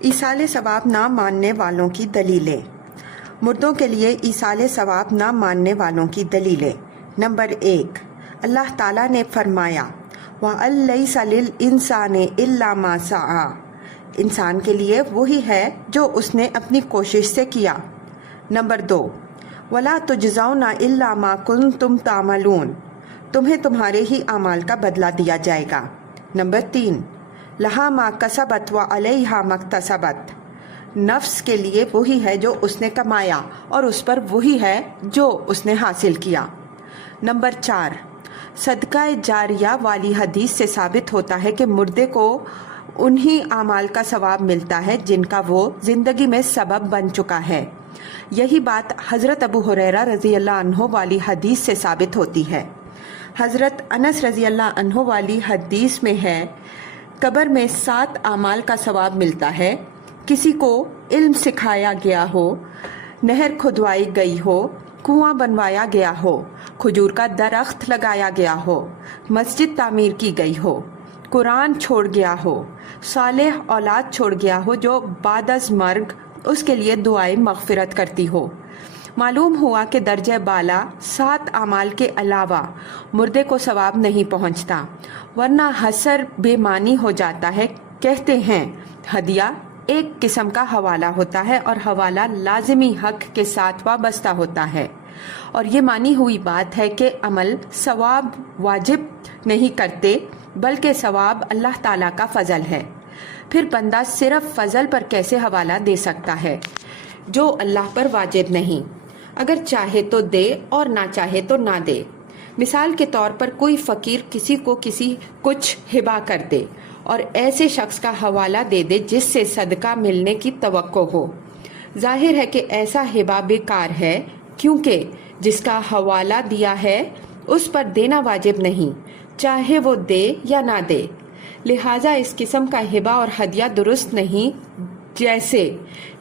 ایصال ثواب نہ ماننے والوں کی دلیلیں۔ مردوں کے لیے ایصال ثواب نہ ماننے والوں کی دلیلیں۔ نمبر 1، اللہ تعالیٰ نے فرمایا وَأَن لَيْسَ لِلْإِنسَانِ إِلَّا مَا سَعَىٰ، انسان کے لیے وہی ہے جو اس نے اپنی کوشش سے کیا۔ نمبر 2، وَلَا تُجْزَوْنَ إِلَّا مَا كُنتُمْ تَعْمَلُونَ، تمہیں تمہارے ہی اعمال کا بدلہ دیا جائے گا۔ نمبر 3، لہا ما کسبت وعلیہا ما اکتسبت، نفس کے لیے وہی ہے جو اس نے کمایا اور اس پر وہی ہے جو اس نے حاصل کیا۔ نمبر 4، صدقہ جاریہ والی حدیث سے ثابت ہوتا ہے کہ مردے کو انہی اعمال کا ثواب ملتا ہے جن کا وہ زندگی میں سبب بن چکا ہے۔ یہی بات حضرت ابو ہریرہ رضی اللہ عنہ والی حدیث سے ثابت ہوتی ہے۔ حضرت انس رضی اللہ عنہ والی حدیث میں ہے، قبر میں 7 اعمال کا ثواب ملتا ہے، کسی کو علم سکھایا گیا ہو، نہر کھدوائی گئی ہو، کنواں بنوایا گیا ہو، کھجور کا درخت لگایا گیا ہو، مسجد تعمیر کی گئی ہو، قرآن چھوڑ گیا ہو، صالح اولاد چھوڑ گیا ہو جو بعد از مرگ اس کے لیے دعائیں مغفرت کرتی ہو۔ معلوم ہوا کہ درجہ بالا 7 اعمال کے علاوہ مردے کو ثواب نہیں پہنچتا، ورنہ حسر بے معنی ہو جاتا ہے۔ کہتے ہیں ہدیہ ایک قسم کا حوالہ ہوتا ہے اور حوالہ لازمی حق کے ساتھ وابستہ ہوتا ہے، اور یہ مانی ہوئی بات ہے کہ عمل ثواب واجب نہیں کرتے بلکہ ثواب اللہ تعالیٰ کا فضل ہے۔ پھر بندہ صرف فضل پر کیسے حوالہ دے سکتا ہے جو اللہ پر واجب نہیں؟ اگر چاہے تو دے اور نہ چاہے تو نہ دے۔ مثال کے طور پر کوئی فقیر کسی کو کچھ ہبہ کر دے اور ایسے شخص کا حوالہ دے دے جس سے صدقہ ملنے کی توقع ہو، ظاہر ہے کہ ایسا ہبہ بیکار ہے، کیونکہ جس کا حوالہ دیا ہے اس پر دینا واجب نہیں، چاہے وہ دے یا نہ دے۔ لہٰذا اس قسم کا ہبہ اور ہدیہ درست نہیں، جیسے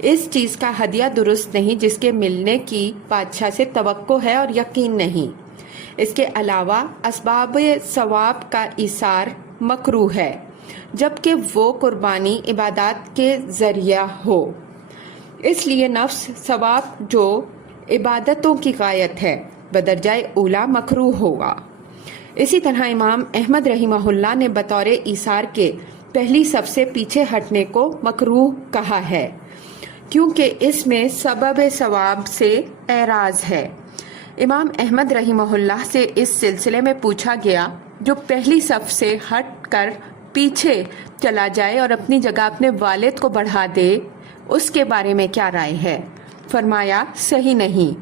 اس چیز کا ہدیہ درست نہیں جس کے ملنے کی بادشاہ سے توقع ہے اور یقین نہیں۔ اس کے علاوہ اسباب ثواب کا ایثار مکروہ ہے، جبکہ وہ قربانی عبادات کے ذریعہ ہو، اس لیے نفس ثواب جو عبادتوں کی غایت ہے بدرجہ اولا مکروہ ہوگا۔ اسی طرح امام احمد رحمہ اللہ نے بطور ایثار کے پہلی صف سے پیچھے ہٹنے کو مکروہ کہا ہے، کیونکہ اس میں سبب ثواب سے اعراض ہے۔ امام احمد رحمہ اللہ سے اس سلسلے میں پوچھا گیا، جو پہلی صف سے ہٹ کر پیچھے چلا جائے اور اپنی جگہ اپنے والد کو بڑھا دے، اس کے بارے میں کیا رائے ہے؟ فرمایا صحیح نہیں۔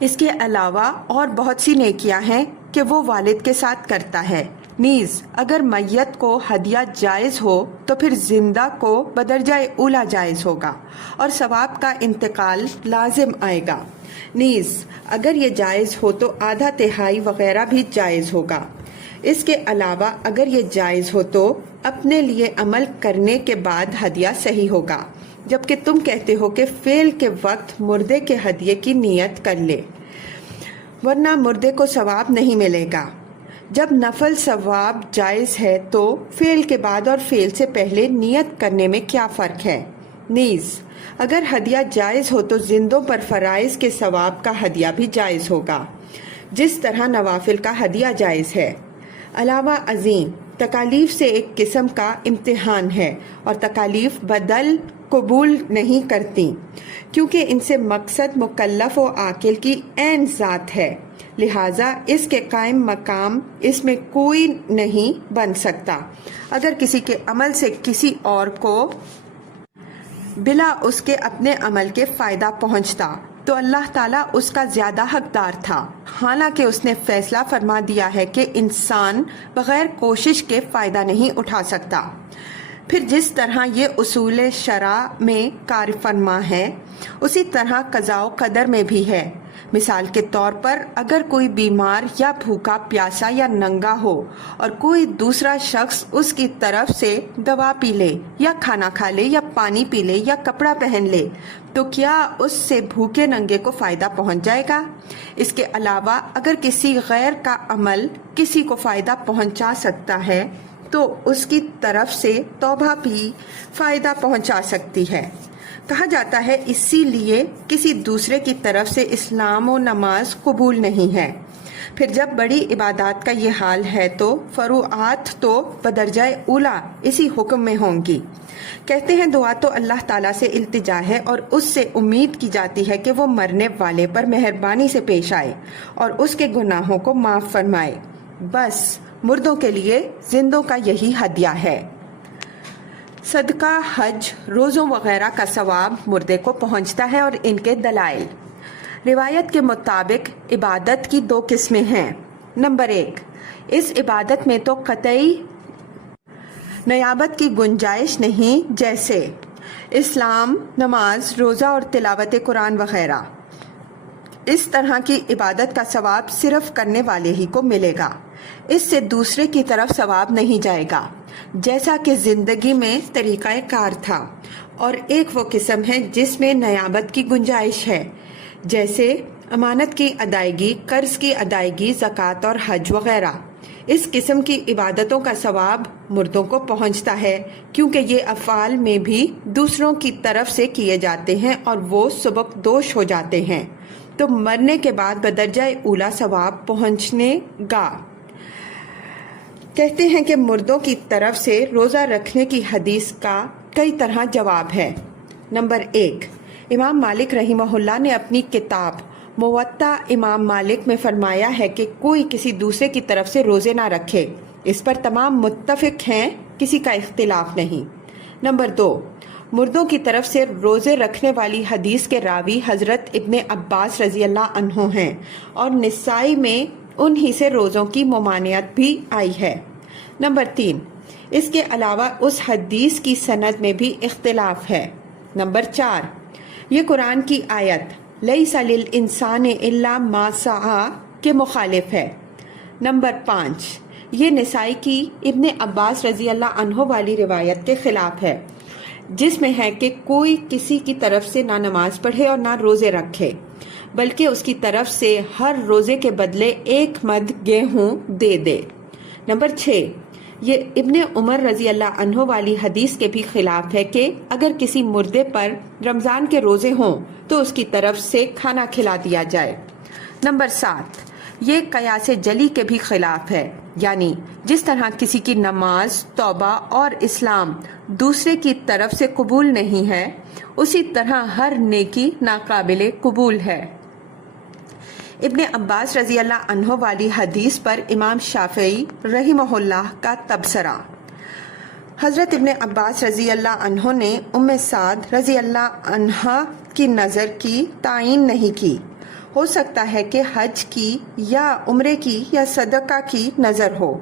اس کے علاوہ اور بہت سی نیکیاں ہیں کہ وہ والد کے ساتھ کرتا ہے۔ نیز اگر میت کو ہدیہ جائز ہو تو پھر زندہ کو بدرجہ اولا جائز ہوگا اور ثواب کا انتقال لازم آئے گا۔ نیز اگر یہ جائز ہو تو آدھا تہائی وغیرہ بھی جائز ہوگا۔ اس کے علاوہ اگر یہ جائز ہو تو اپنے لیے عمل کرنے کے بعد ہدیہ صحیح ہوگا، جبکہ تم کہتے ہو کہ فعل کے وقت مردے کے ہدیے کی نیت کر لے، ورنہ مردے کو ثواب نہیں ملے گا۔ جب نفل ثواب جائز ہے تو فعل کے بعد اور فعل سے پہلے نیت کرنے میں کیا فرق ہے؟ نیز اگر ہدیہ جائز ہو تو زندوں پر فرائض کے ثواب کا ہدیہ بھی جائز ہوگا، جس طرح نوافل کا ہدیہ جائز ہے۔ علاوہ ازیں تکالیف سے ایک قسم کا امتحان ہے اور تکالیف بدل قبول نہیں کرتی، کیونکہ ان سے مقصد مکلف و عاقل کی عین ذات ہے، لہٰذا اس کے قائم مقام اس میں کوئی نہیں بن سکتا۔ اگر کسی کے عمل سے کسی اور کو بلا اس کے اپنے عمل کے فائدہ پہنچتا تو اللہ تعالیٰ اس کا زیادہ حقدار تھا، حالانکہ اس نے فیصلہ فرما دیا ہے کہ انسان بغیر کوشش کے فائدہ نہیں اٹھا سکتا۔ پھر جس طرح یہ اصول شرع میں کار فرما ہے، اسی طرح قضاء و قدر میں بھی ہے۔ مثال کے طور پر اگر کوئی بیمار یا بھوکا پیاسا یا ننگا ہو اور کوئی دوسرا شخص اس کی طرف سے دوا پی لے یا کھانا کھا لے یا پانی پی لے یا کپڑا پہن لے، تو کیا اس سے بھوکے ننگے کو فائدہ پہنچ جائے گا؟ اس کے علاوہ اگر کسی غیر کا عمل کسی کو فائدہ پہنچا سکتا ہے تو اس کی طرف سے توبہ بھی فائدہ پہنچا سکتی ہے۔ کہا جاتا ہے اسی لیے کسی دوسرے کی طرف سے اسلام و نماز قبول نہیں ہے۔ پھر جب بڑی عبادات کا یہ حال ہے تو فروعات تو بدرجہ اولا اسی حکم میں ہوں گی۔ کہتے ہیں دعا تو اللہ تعالیٰ سے التجا ہے اور اس سے امید کی جاتی ہے کہ وہ مرنے والے پر مہربانی سے پیش آئے اور اس کے گناہوں کو معاف فرمائے۔ بس مردوں کے لیے زندوں کا یہی ہدیہ ہے۔ صدقہ، حج، روزوں وغیرہ کا ثواب مردے کو پہنچتا ہے اور ان کے دلائل۔ روایت کے مطابق عبادت کی 2 قسمیں ہیں۔ نمبر 1، اس عبادت میں تو قطعی نیابت کی گنجائش نہیں، جیسے اسلام، نماز، روزہ اور تلاوت قرآن وغیرہ۔ اس طرح کی عبادت کا ثواب صرف کرنے والے ہی کو ملے گا، اس سے دوسرے کی طرف ثواب نہیں جائے گا، جیسا کہ زندگی میں طریقہ کار تھا۔ اور ایک وہ قسم ہے جس میں نیابت کی گنجائش ہے، جیسے امانت کی ادائیگی، قرض کی ادائیگی، زکوٰۃ اور حج وغیرہ۔ اس قسم کی عبادتوں کا ثواب مردوں کو پہنچتا ہے، کیونکہ یہ افعال میں بھی دوسروں کی طرف سے کیے جاتے ہیں اور وہ سبکدوش ہو جاتے ہیں، تو مرنے کے بعد بدرجہ اولا ثواب پہنچنے گا۔ کہتے ہیں کہ مردوں کی طرف سے روزہ رکھنے کی حدیث کا کئی طرح جواب ہے۔ نمبر 1، امام مالک رحمہ اللہ نے اپنی کتاب موطا امام مالک میں فرمایا ہے کہ کوئی کسی دوسرے کی طرف سے روزے نہ رکھے۔ اس پر تمام متفق ہیں، کسی کا اختلاف نہیں۔ نمبر 2، مردوں کی طرف سے روزے رکھنے والی حدیث کے راوی حضرت ابن عباس رضی اللہ عنہ ہیں اور نسائی میں انہی سے روزوں کی ممانعت بھی آئی ہے۔ نمبر 3، اس کے علاوہ اس حدیث کی سند میں بھی اختلاف ہے۔ نمبر 4، یہ قرآن کی آیت لیس للانسان الا ما سعی کے مخالف ہے۔ نمبر 5، یہ نسائی کی ابن عباس رضی اللہ عنہ والی روایت کے خلاف ہے، جس میں ہے کہ کوئی کسی کی طرف سے نہ نماز پڑھے اور نہ روزے رکھے، بلکہ اس کی طرف سے ہر روزے کے بدلے 1 مد گیہوں دے دے۔ نمبر 6، یہ ابن عمر رضی اللہ عنہ والی حدیث کے بھی خلاف ہے کہ اگر کسی مردے پر رمضان کے روزے ہوں تو اس کی طرف سے کھانا کھلا دیا جائے۔ نمبر 7، یہ قیاس جلی کے بھی خلاف ہے، یعنی جس طرح کسی کی نماز، توبہ اور اسلام دوسرے کی طرف سے قبول نہیں ہے، اسی طرح ہر نیکی ناقابل قبول ہے۔ ابن عباس رضی اللہ عنہ والی حدیث پر امام شافعی رحمہ اللہ کا تبصرہ۔ حضرت ابن عباس رضی اللہ عنہ نے ام سعد رضی اللہ عنہا کی نظر کی تعین نہیں کی۔ ہو سکتا ہے کہ حج کی یا عمرے کی یا صدقہ کی نظر ہو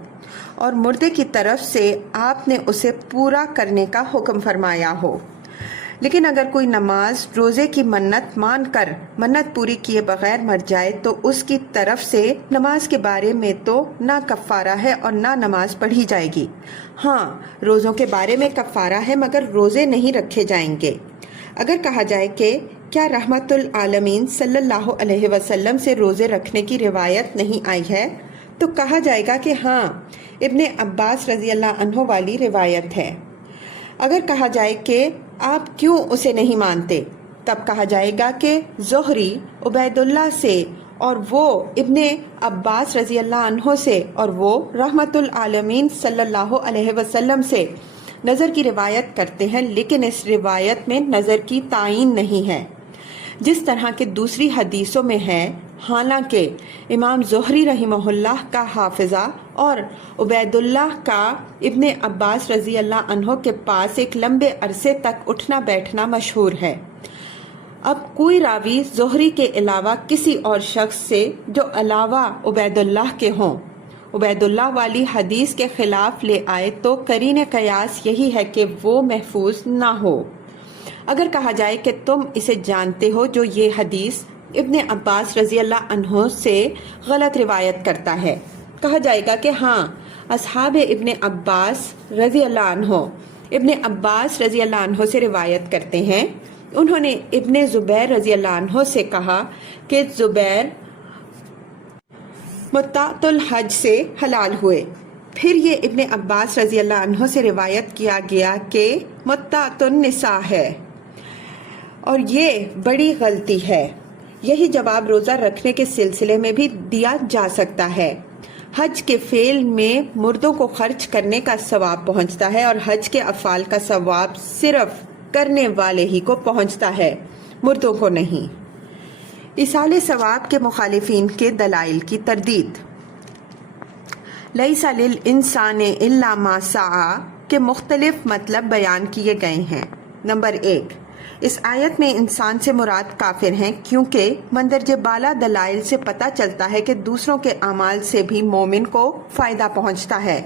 اور مردے کی طرف سے آپ نے اسے پورا کرنے کا حکم فرمایا ہو، لیکن اگر کوئی نماز، روزے کی منت مان کر منت پوری کیے بغیر مر جائے تو اس کی طرف سے نماز کے بارے میں تو نہ کفارہ ہے اور نہ نماز پڑھی جائے گی۔ ہاں، روزوں کے بارے میں کفارہ ہے مگر روزے نہیں رکھے جائیں گے۔ اگر کہا جائے کہ کیا رحمت العالمین صلی اللہ علیہ وسلم سے روزے رکھنے کی روایت نہیں آئی ہے، تو کہا جائے گا کہ ہاں، ابن عباس رضی اللہ عنہ والی روایت ہے۔ اگر کہا جائے کہ آپ کیوں اسے نہیں مانتے، تب کہا جائے گا کہ زہری عبید اللہ سے اور وہ ابن عباس رضی اللہ عنہ سے اور وہ رحمت العالمین صلی اللہ علیہ وسلم سے نظر کی روایت کرتے ہیں، لیکن اس روایت میں نظر کی تعین نہیں ہے، جس طرح کے دوسری حدیثوں میں ہے۔ حالانکہ امام زہری رحمہ اللہ کا حافظہ اور عبید اللہ کا ابن عباس رضی اللہ عنہ کے پاس ایک لمبے عرصے تک اٹھنا بیٹھنا مشہور ہے۔ اب کوئی راوی زہری کے علاوہ کسی اور شخص سے جو علاوہ عبید اللہ کے ہوں عبید اللہ والی حدیث کے خلاف لے آئے تو قرین قیاس یہی ہے کہ وہ محفوظ نہ ہو۔ اگر کہا جائے کہ تم اسے جانتے ہو جو یہ حدیث ابن عباس رضی اللہ عنہ سے غلط روایت کرتا ہے، کہا جائے گا کہ ہاں، اصحاب ابن عباس رضی اللہ عنہ ابن عباس رضی اللہ عنہ سے روایت کرتے ہیں۔ انہوں نے ابن زبیر رضی اللہ عنہ سے کہا کہ زبیر متعۃ الحج سے حلال ہوئے۔ پھر یہ ابن عباس رضی اللہ عنہ سے روایت کیا گیا کہ متعۃ النساء ہے اور یہ بڑی غلطی ہے۔ یہی جواب روزہ رکھنے کے سلسلے میں بھی دیا جا سکتا ہے۔ حج کے فعل میں مردوں کو خرچ کرنے کا ثواب پہنچتا ہے اور حج کے افعال کا ثواب صرف کرنے والے ہی کو پہنچتا ہے، مردوں کو نہیں۔ ایصال ثواب کے مخالفین کے دلائل کی تردید۔ لیس للانسان الا ما سعی کے مختلف مطلب بیان کیے گئے ہیں۔ نمبر 1، اس آیت میں انسان سے مراد کافر ہیں کیونکہ مندرجہ بالا دلائل سے پتہ چلتا ہے کہ دوسروں کے اعمال سے بھی مومن کو فائدہ پہنچتا ہے۔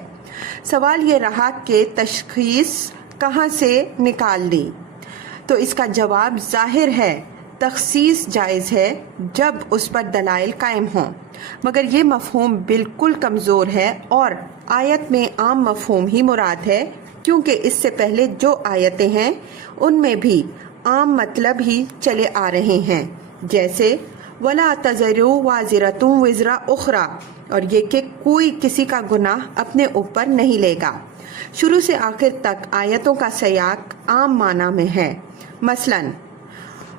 سوال یہ رہا کہ تشخیص کہاں سے نکال لی؟ تو اس کا جواب ظاہر ہے، تخصیص جائز ہے جب اس پر دلائل قائم ہوں، مگر یہ مفہوم بالکل کمزور ہے اور آیت میں عام مفہوم ہی مراد ہے، کیونکہ اس سے پہلے جو آیتیں ہیں ان میں بھی عام مطلب ہی چلے آ رہے ہیں، جیسے وَلَا تَزِرُ وَازِرَةٌ وِزْرَ أُخْرَى، اور یہ کہ کوئی کسی کا گناہ اپنے اوپر نہیں لے گا۔ شروع سے آخر تک آیتوں کا سیاق عام معنی میں ہے، مثلاً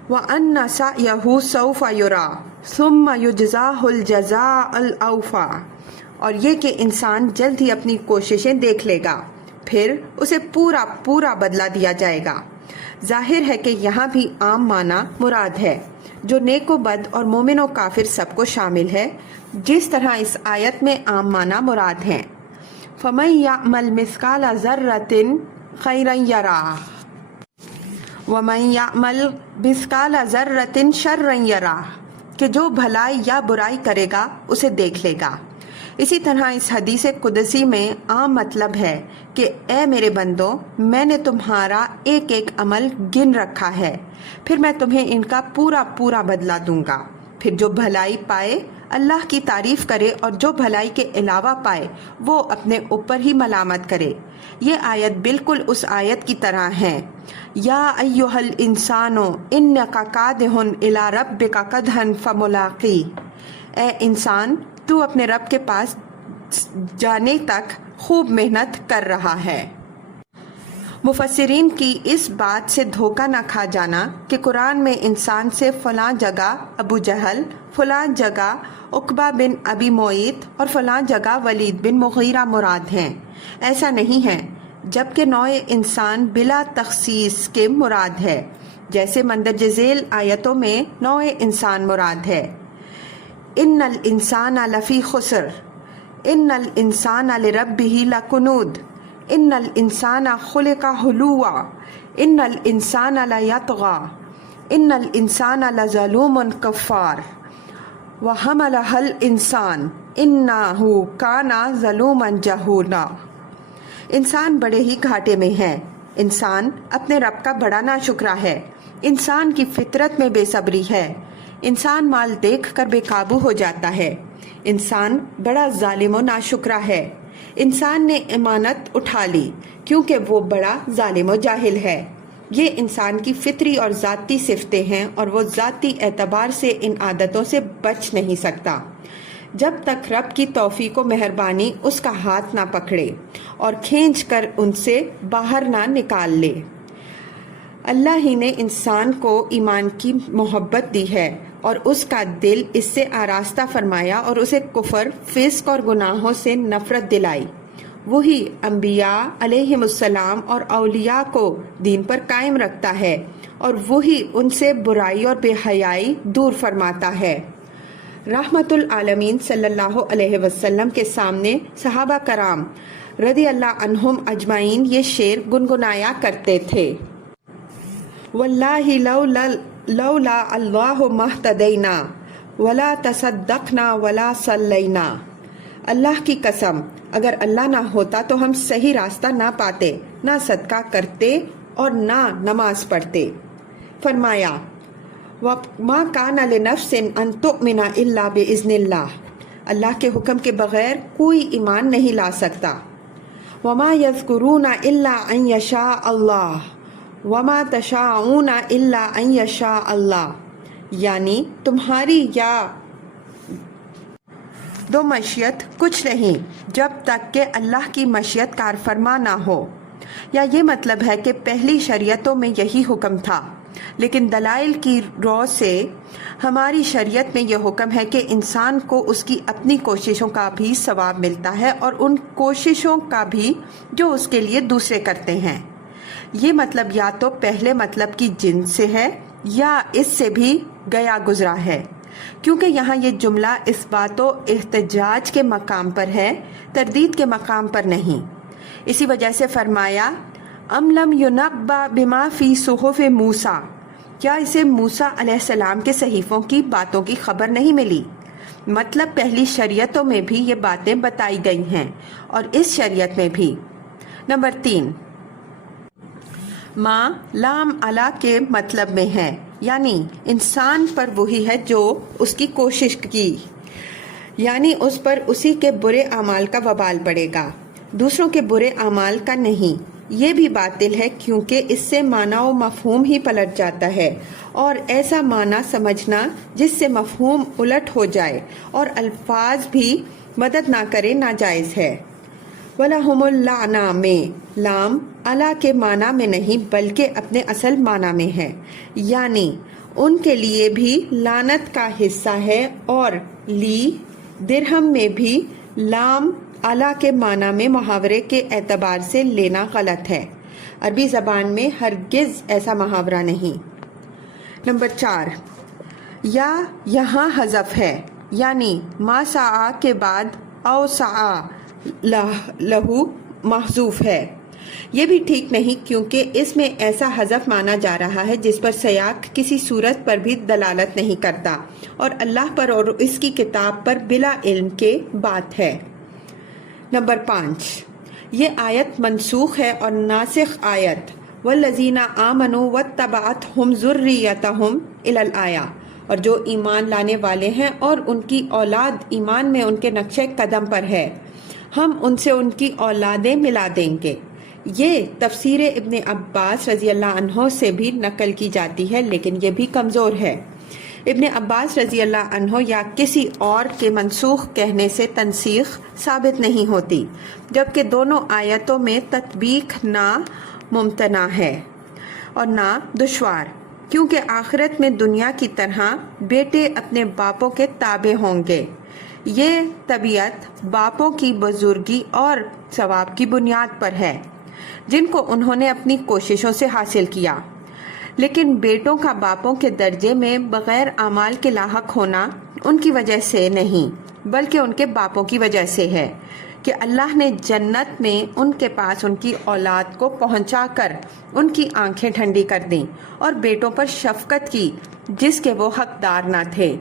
وَأَنَّ سَعْيَهُ سَوْفَ يُرَى ثُمَّ يُجْزَاهُ الْجَزَاءَ الْأَوْفَى، اور یہ کہ انسان جلد ہی اپنی کوششیں دیکھ لے گا، پھر اسے پورا بدلہ دیا جائے گا۔ ظاہر ہے کہ یہاں بھی عام معنی مراد ہے جو نیک و بد اور مومن و کافر سب کو شامل ہے، جس طرح اس آیت میں عام معنی مراد ہیں۔ فَمَن يَعْمَلْ مِثْقَالَ ذَرَّةٍ خَيْرًا يَرَهُ وَمَن يَعْمَلْ مِثْقَالَ ذَرَّةٍ شَرًّا يَرَهُ، کہ جو بھلائی یا برائی کرے گا اسے دیکھ لے گا۔ اسی طرح اس حدیث قدسی میں عام مطلب ہے کہ اے میرے بندوں، میں نے تمہارا ایک ایک عمل گن رکھا ہے، پھر میں تمہیں ان کا پورا بدلہ دوں گا۔ پھر جو بھلائی پائے اللہ کی تعریف کرے اور جو بھلائی کے علاوہ پائے وہ اپنے اوپر ہی ملامت کرے۔ یہ آیت بالکل اس آیت کی طرح ہے، یا ایھا الانسان انک کادح الی ربک کدحا فملاقی، اے انسان تو اپنے رب کے پاس جانے تک خوب محنت کر رہا ہے۔ مفسرین کی اس بات سے دھوکہ نہ کھا جانا کہ قرآن میں انسان سے فلاں جگہ ابو جہل، فلاں جگہ عقبہ بن ابی معیط اور فلاں جگہ ولید بن مغیرہ مراد ہیں، ایسا نہیں ہے، جبکہ نوع انسان بلا تخصیص کے مراد ہے، جیسے مندرجہ ذیل آیتوں میں نوع انسان مراد ہے۔ ان الانسان لفی خسر، ان الانسان لربہ لکنود، ان الانسان خلق ہلوعا، ان الانسان لیطغی، ان الانسان لظلوم کفار، وحملہ الانسان انہ کان ظلوما جہولا۔ انسان بڑے ہی گھاٹے میں ہے، انسان اپنے رب کا بڑا ناشکرا ہے، انسان کی فطرت میں بے صبری ہے، انسان مال دیکھ کر بے قابو ہو جاتا ہے، انسان بڑا ظالم و ناشکرا ہے، انسان نے امانت اٹھا لی کیونکہ وہ بڑا ظالم و جاہل ہے۔ یہ انسان کی فطری اور ذاتی صفتیں ہیں اور وہ ذاتی اعتبار سے ان عادتوں سے بچ نہیں سکتا جب تک رب کی توفیق و مہربانی اس کا ہاتھ نہ پکڑے اور کھینچ کر ان سے باہر نہ نکال لے۔ اللہ ہی نے انسان کو ایمان کی محبت دی ہے اور اس کا دل اس سے آراستہ فرمایا اور اسے کفر، فسق اور گناہوں سے نفرت دلائی۔ وہی انبیاء علیہم السلام اور اولیاء کو دین پر قائم رکھتا ہے اور وہی ان سے برائی اور بے حیائی دور فرماتا ہے۔ رحمت العالمین صلی اللہ علیہ وسلم کے سامنے صحابہ کرام رضی اللہ عنہم اجمعین یہ شعر گنگنایا کرتے تھے۔ واللہ لولا اللہ مہتدینا ولا تصدقنا ولا صلینا، اللہ کی قسم اگر اللہ نہ ہوتا تو ہم صحیح راستہ نہ پاتے، نہ صدقہ کرتے اور نہ نماز پڑھتے۔ فرمایا وَمَا كَانَ لِنَفْسٍ أَن تُؤْمِنَ إِلَّا بِإِذْنِ اللَّهِ، اللہ کے حکم کے بغیر کوئی ایمان نہیں لا سکتا۔ وَمَا يَذْكُرُونَ إِلَّا أَن يَشَاءَ اللَّهُ وَمَا تَشَاءُونَ إِلَّا أَن يَشَاءَ اللَّهُ، یعنی دو مشیت کچھ نہیں جب تک کہ اللہ کی مشیت کار فرما نہ ہو، یا یہ مطلب ہے کہ پہلی شریعتوں میں یہی حکم تھا، لیکن دلائل کی رو سے ہماری شریعت میں یہ حکم ہے کہ انسان کو اس کی اپنی کوششوں کا بھی ثواب ملتا ہے اور ان کوششوں کا بھی جو اس کے لیے دوسرے کرتے ہیں۔ یہ مطلب یا تو پہلے مطلب کی جنس سے ہے یا اس سے بھی گیا گزرا ہے، کیونکہ یہاں یہ جملہ اس بات و احتجاج کے مقام پر ہے، تردید کے مقام پر نہیں۔ اسی وجہ سے فرمایا ام لم ینبأ بما فی صحف موسیٰ، کیا اسے موسیٰ علیہ السلام کے صحیفوں کی باتوں کی خبر نہیں ملی؟ مطلب پہلی شریعتوں میں بھی یہ باتیں بتائی گئی ہیں اور اس شریعت میں بھی۔ نمبر 3، ما لام علا کے مطلب میں ہے، یعنی انسان پر وہی ہے جو اس کی کوشش کی، یعنی اس پر اسی کے برے اعمال کا وبال پڑے گا، دوسروں کے برے اعمال کا نہیں۔ یہ بھی باطل ہے کیونکہ اس سے معنی و مفہوم ہی پلٹ جاتا ہے، اور ایسا معنی سمجھنا جس سے مفہوم الٹ ہو جائے اور الفاظ بھی مدد نہ کرے ناجائز ہے۔ وَلَهُمُ اللَّعْنَةُ میں لام علا کے معنی میں نہیں بلکہ اپنے اصل معنی میں ہے، یعنی ان کے لیے بھی لعنت کا حصہ ہے، اور لی درہم میں بھی لام علا کے معنی میں محاورے کے اعتبار سے لینا غلط ہے، عربی زبان میں ہرگز ایسا محاورہ نہیں۔ نمبر 4، یا یہاں حذف ہے، یعنی ما سعی کے بعد او سعی لہو محذوف ہے۔ یہ بھی ٹھیک نہیں کیونکہ اس میں ایسا حذف مانا جا رہا ہے جس پر سیاق کسی صورت پر بھی دلالت نہیں کرتا اور اللہ پر اور اس کی کتاب پر بلا علم کے بات ہے۔ نمبر 5، یہ آیت منسوخ ہے اور ناسخ آیت والذین آمنوا واتبعتہم ذریتہم الی الآیہ، اور جو ایمان لانے والے ہیں اور ان کی اولاد ایمان میں ان کے نقش قدم پر ہے، ہم ان سے ان کی اولادیں ملا دیں گے۔ یہ تفسیر ابن عباس رضی اللہ عنہ سے بھی نقل کی جاتی ہے، لیکن یہ بھی کمزور ہے۔ ابن عباس رضی اللہ عنہ یا کسی اور کے منسوخ کہنے سے تنسیخ ثابت نہیں ہوتی، جبکہ دونوں آیتوں میں تطبیق نہ ممتنع ہے اور نہ دشوار، کیونکہ آخرت میں دنیا کی طرح بیٹے اپنے باپوں کے تابع ہوں گے۔ یہ طبیعت باپوں کی بزرگی اور ثواب کی بنیاد پر ہے جن کو انہوں نے اپنی کوششوں سے حاصل کیا، لیکن بیٹوں کا باپوں کے درجے میں بغیر اعمال کے لاحق ہونا ان کی وجہ سے نہیں بلکہ ان کے باپوں کی وجہ سے ہے کہ اللہ نے جنت میں ان کے پاس ان کی اولاد کو پہنچا کر ان کی آنکھیں ٹھنڈی کر دیں اور بیٹوں پر شفقت کی جس کے وہ حقدار نہ تھے،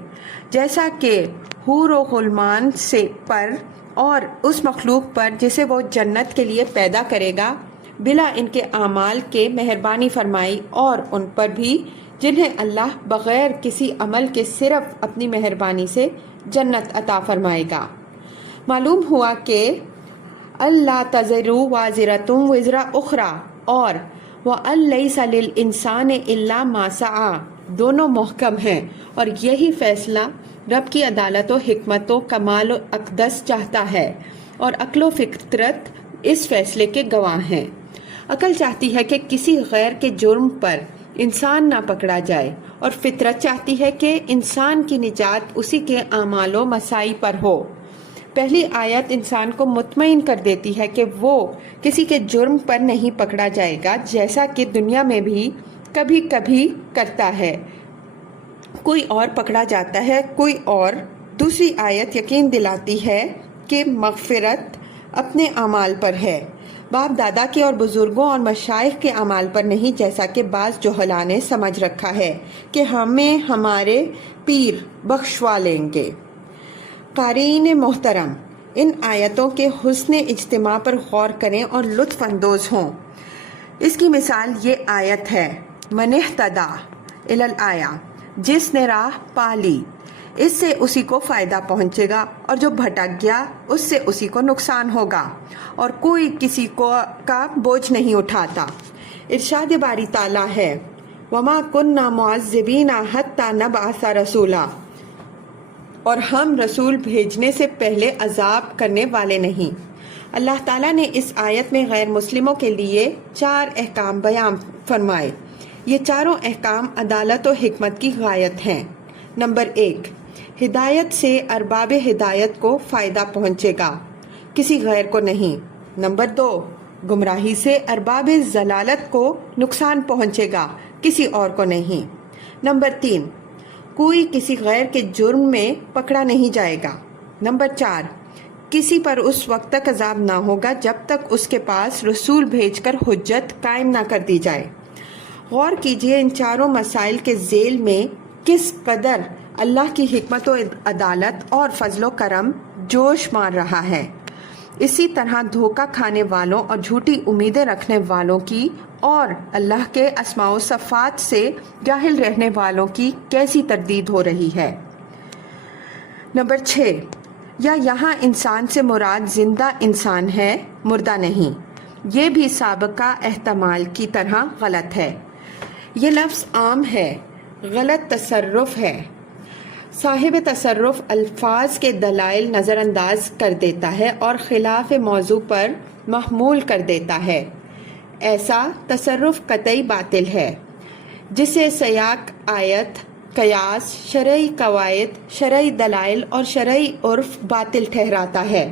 جیسا کہ حور و غلمان سے پر اور اس مخلوق پر جسے وہ جنت کے لیے پیدا کرے گا بلا ان کے اعمال کے مہربانی فرمائی، اور ان پر بھی جنہیں اللہ بغیر کسی عمل کے صرف اپنی مہربانی سے جنت عطا فرمائے گا۔ معلوم ہوا کہ اللہ تزر وازرۃ وزر اخری اور وَأَن لَيْسَ لِلْإِنسَانِ إِلَّا مَا سَعَى دونوں محکم ہیں، اور یہی فیصلہ رب کی عدالت و حکمت و کمال و اقدس چاہتا ہے، اور عقل و فطرت اس فیصلے کے گواہ ہیں۔ عقل چاہتی ہے کہ کسی غیر کے جرم پر انسان نہ پکڑا جائے، اور فطرت چاہتی ہے کہ انسان کی نجات اسی کے اعمال و مساعی پر ہو۔ پہلی آیت انسان کو مطمئن کر دیتی ہے کہ وہ کسی کے جرم پر نہیں پکڑا جائے گا، جیسا کہ دنیا میں بھی کبھی کبھی کرتا ہے، کوئی اور پکڑا جاتا ہے کوئی اور۔ دوسری آیت یقین دلاتی ہے کہ مغفرت اپنے اعمال پر ہے، باپ دادا کے اور بزرگوں اور مشائخ کے اعمال پر نہیں، جیسا کہ بعض جہلاء نے سمجھ رکھا ہے کہ ہمیں ہمارے پیر بخشوا لیں گے۔ قارئین محترم، ان آیتوں کے حسن اجتماع پر غور کریں اور لطف اندوز ہوں۔ اس کی مثال یہ آیت ہے، من اہتدی الی الآیہ، جس نے راہ پا لی اس سے اسی کو فائدہ پہنچے گا، اور جو بھٹک گیا اس سے اسی کو نقصان ہوگا، اور کوئی کسی کا بوجھ نہیں اٹھاتا۔ ارشاد باری تعالیٰ ہے، وَمَا كُنَّا مُعَذِّبِينَ حَتَّى نَبْعَثَ رَسُولًا، اور ہم رسول بھیجنے سے پہلے عذاب کرنے والے نہیں۔ اللہ تعالیٰ نے اس آیت میں غیر مسلموں کے لیے 4 احکام بیان فرمائے۔ یہ چاروں احکام عدالت و حکمت کی غایت ہیں۔ نمبر 1، ہدایت سے ارباب ہدایت کو فائدہ پہنچے گا، کسی غیر کو نہیں۔ نمبر 2، گمراہی سے ارباب ضلالت کو نقصان پہنچے گا، کسی اور کو نہیں۔ نمبر 3، کوئی کسی غیر کے جرم میں پکڑا نہیں جائے گا۔ نمبر 4، کسی پر اس وقت تک عذاب نہ ہوگا جب تک اس کے پاس رسول بھیج کر حجت قائم نہ کر دی جائے۔ غور کیجئے ان چاروں مسائل کے ذیل میں کس قدر اللہ کی حکمت و عدالت اور فضل و کرم جوش مار رہا ہے۔ اسی طرح دھوکہ کھانے والوں اور جھوٹی امیدیں رکھنے والوں کی اور اللہ کے اسماء و صفات سے جاہل رہنے والوں کی کیسی تردید ہو رہی ہے۔ نمبر 6، یا یہاں انسان سے مراد زندہ انسان ہے، مردہ نہیں۔ یہ بھی سابقہ احتمال کی طرح غلط ہے۔ یہ لفظ عام ہے، غلط تصرف ہے۔ صاحب تصرف الفاظ کے دلائل نظر انداز کر دیتا ہے اور خلاف موضوع پر محمول کر دیتا ہے۔ ایسا تصرف قطعی باطل ہے، جسے سیاق آیت، قیاس، شرعی قواعد، شرعی دلائل اور شرعی عرف باطل ٹھہراتا ہے۔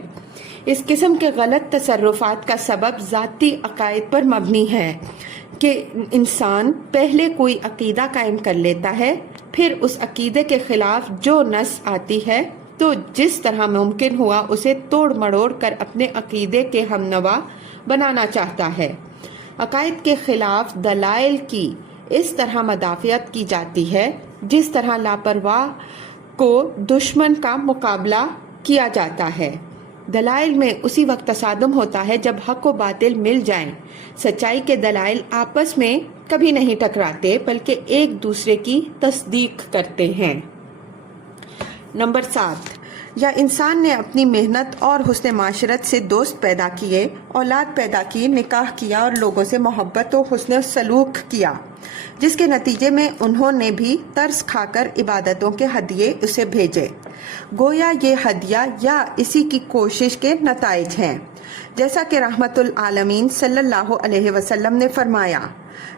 اس قسم کے غلط تصرفات کا سبب ذاتی عقائد پر مبنی ہے کہ انسان پہلے کوئی عقیدہ قائم کر لیتا ہے، پھر اس عقیدے کے خلاف جو نص آتی ہے تو جس طرح ممکن ہوا اسے توڑ مڑوڑ کر اپنے عقیدے کے ہمنوا بنانا چاہتا ہے۔ عقائد کے خلاف دلائل کی اس طرح مدافعت کی جاتی ہے جس طرح لاپرواہ کو دشمن کا مقابلہ کیا جاتا ہے۔ دلائل میں اسی وقت تصادم ہوتا ہے جب حق و باطل مل جائیں۔ سچائی کے دلائل آپس میں کبھی نہیں ٹکراتے بلکہ ایک دوسرے کی تصدیق کرتے ہیں۔ نمبر 7، یا انسان نے اپنی محنت اور حسن معاشرت سے دوست پیدا کیے، اولاد پیدا کی، نکاح کیا اور لوگوں سے محبت و حسن سلوک کیا، جس کے نتیجے میں انہوں نے بھی ترس کھا کر عبادتوں کے ہدیے اسے بھیجے، گویا یہ ہدیہ یا اسی کی کوشش کے نتائج ہیں۔ جیسا کہ رحمت العالمین صلی اللہ علیہ وسلم نے فرمایا،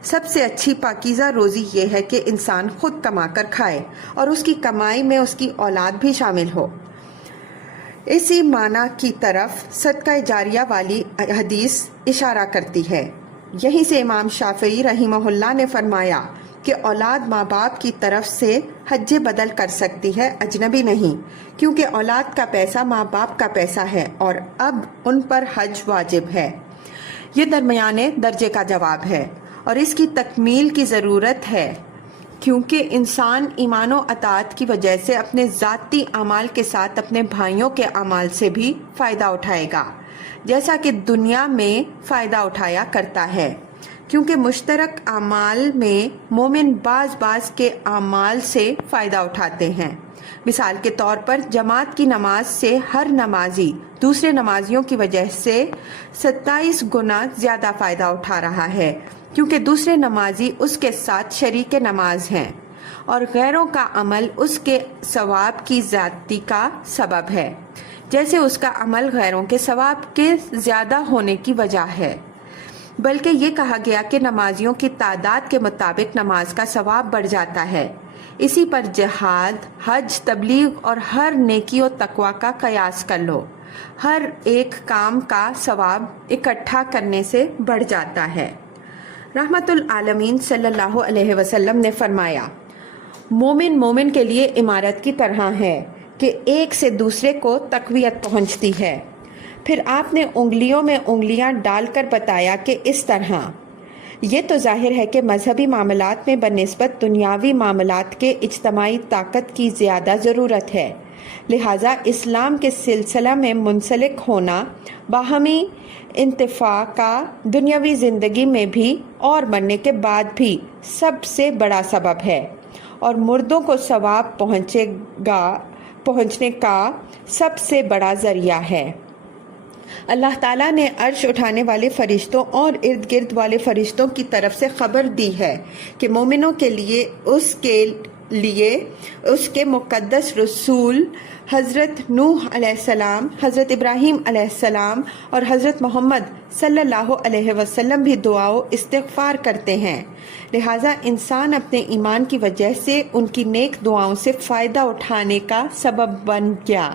سب سے اچھی پاکیزہ روزی یہ ہے کہ انسان خود کما کر کھائے اور اس کی کمائی میں اس کی اولاد بھی شامل ہو۔ اسی معنی کی طرف صدقہ جاریہ والی حدیث اشارہ کرتی ہے۔ یہیں سے امام شافعی رحمہ اللہ نے فرمایا کہ اولاد ماں باپ کی طرف سے حج بدل کر سکتی ہے، اجنبی نہیں، کیونکہ اولاد کا پیسہ ماں باپ کا پیسہ ہے اور اب ان پر حج واجب ہے۔ یہ درمیانے درجے کا جواب ہے اور اس کی تکمیل کی ضرورت ہے، کیونکہ انسان ایمان و اطاعت کی وجہ سے اپنے ذاتی اعمال کے ساتھ اپنے بھائیوں کے اعمال سے بھی فائدہ اٹھائے گا، جیسا کہ دنیا میں فائدہ اٹھایا کرتا ہے، کیونکہ مشترک اعمال میں مومن بعض کے اعمال سے فائدہ اٹھاتے ہیں۔ مثال کے طور پر جماعت کی نماز سے ہر نمازی دوسرے نمازیوں کی وجہ سے 27 گنا زیادہ فائدہ اٹھا رہا ہے، کیونکہ دوسرے نمازی اس کے ساتھ شریک نماز ہیں اور غیروں کا عمل اس کے ثواب کی زیادتی کا سبب ہے، جیسے اس کا عمل غیروں کے ثواب کے زیادہ ہونے کی وجہ ہے۔ بلکہ یہ کہا گیا کہ نمازیوں کی تعداد کے مطابق نماز کا ثواب بڑھ جاتا ہے۔ اسی پر جہاد، حج، تبلیغ اور ہر نیکی و تقوی کا قیاس کر لو، ہر ایک کام کا ثواب اکٹھا کرنے سے بڑھ جاتا ہے۔ رحمت العالمین صلی اللہ علیہ وسلم نے فرمایا، مومن کے لیے عمارت کی طرح ہے کہ ایک سے دوسرے کو تقویت پہنچتی ہے۔ پھر آپ نے انگلیوں میں انگلیاں ڈال کر بتایا کہ اس طرح۔ یہ تو ظاہر ہے کہ مذہبی معاملات میں بنسبت دنیاوی معاملات کے اجتماعی طاقت کی زیادہ ضرورت ہے، لہٰذا اسلام کے سلسلہ میں منسلک ہونا باہمی انتفاع کا دنیاوی زندگی میں بھی اور مرنے کے بعد بھی سب سے بڑا سبب ہے اور مردوں کو ثواب پہنچنے کا سب سے بڑا ذریعہ ہے۔ اللہ تعالیٰ نے عرش اٹھانے والے فرشتوں اور ارد گرد والے فرشتوں کی طرف سے خبر دی ہے کہ مومنوں کے لیے اس کے لیے اس کے مقدس رسول حضرت نوح علیہ السلام، حضرت ابراہیم علیہ السلام اور حضرت محمد صلی اللہ علیہ وسلم بھی دعا و استغفار کرتے ہیں، لہٰذا انسان اپنے ایمان کی وجہ سے ان کی نیک دعاؤں سے فائدہ اٹھانے کا سبب بن گیا،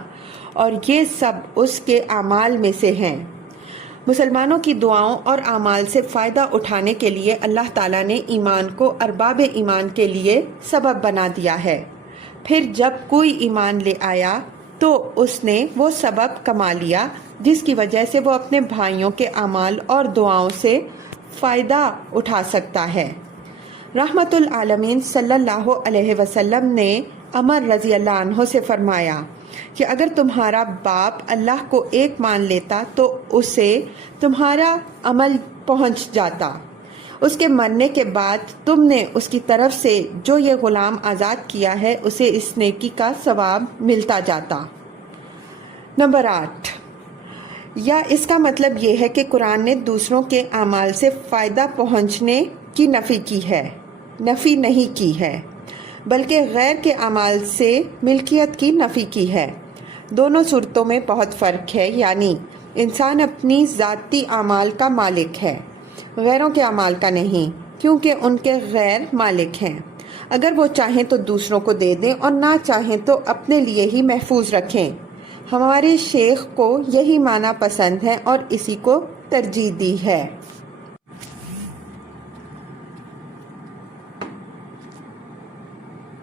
اور یہ سب اس کے اعمال میں سے ہیں۔ مسلمانوں کی دعاؤں اور اعمال سے فائدہ اٹھانے کے لیے اللہ تعالیٰ نے ایمان کو ارباب ایمان کے لیے سبب بنا دیا ہے۔ پھر جب کوئی ایمان لے آیا تو اس نے وہ سبب کما لیا جس کی وجہ سے وہ اپنے بھائیوں کے اعمال اور دعاؤں سے فائدہ اٹھا سکتا ہے۔ رحمت العالمین صلی اللہ علیہ وسلم نے عمر رضی اللہ عنہ سے فرمایا کہ اگر تمہارا باپ اللہ کو ایک مان لیتا تو اسے تمہارا عمل پہنچ جاتا، اس کے مرنے کے بعد تم نے اس کی طرف سے جو یہ غلام آزاد کیا ہے اسے اس نیکی کا ثواب ملتا جاتا۔ نمبر 8، یا اس کا مطلب یہ ہے کہ قرآن نے دوسروں کے اعمال سے فائدہ پہنچنے کی نفی کی ہے؟ نفی نہیں کی ہے، بلکہ غیر کے اعمال سے ملکیت کی نفی کی ہے۔ دونوں صورتوں میں بہت فرق ہے، یعنی انسان اپنی ذاتی اعمال کا مالک ہے، غیروں کے اعمال کا نہیں، کیونکہ ان کے غیر مالک ہیں۔ اگر وہ چاہیں تو دوسروں کو دے دیں اور نہ چاہیں تو اپنے لیے ہی محفوظ رکھیں۔ ہمارے شیخ کو یہی معنی پسند ہے اور اسی کو ترجیح دی ہے۔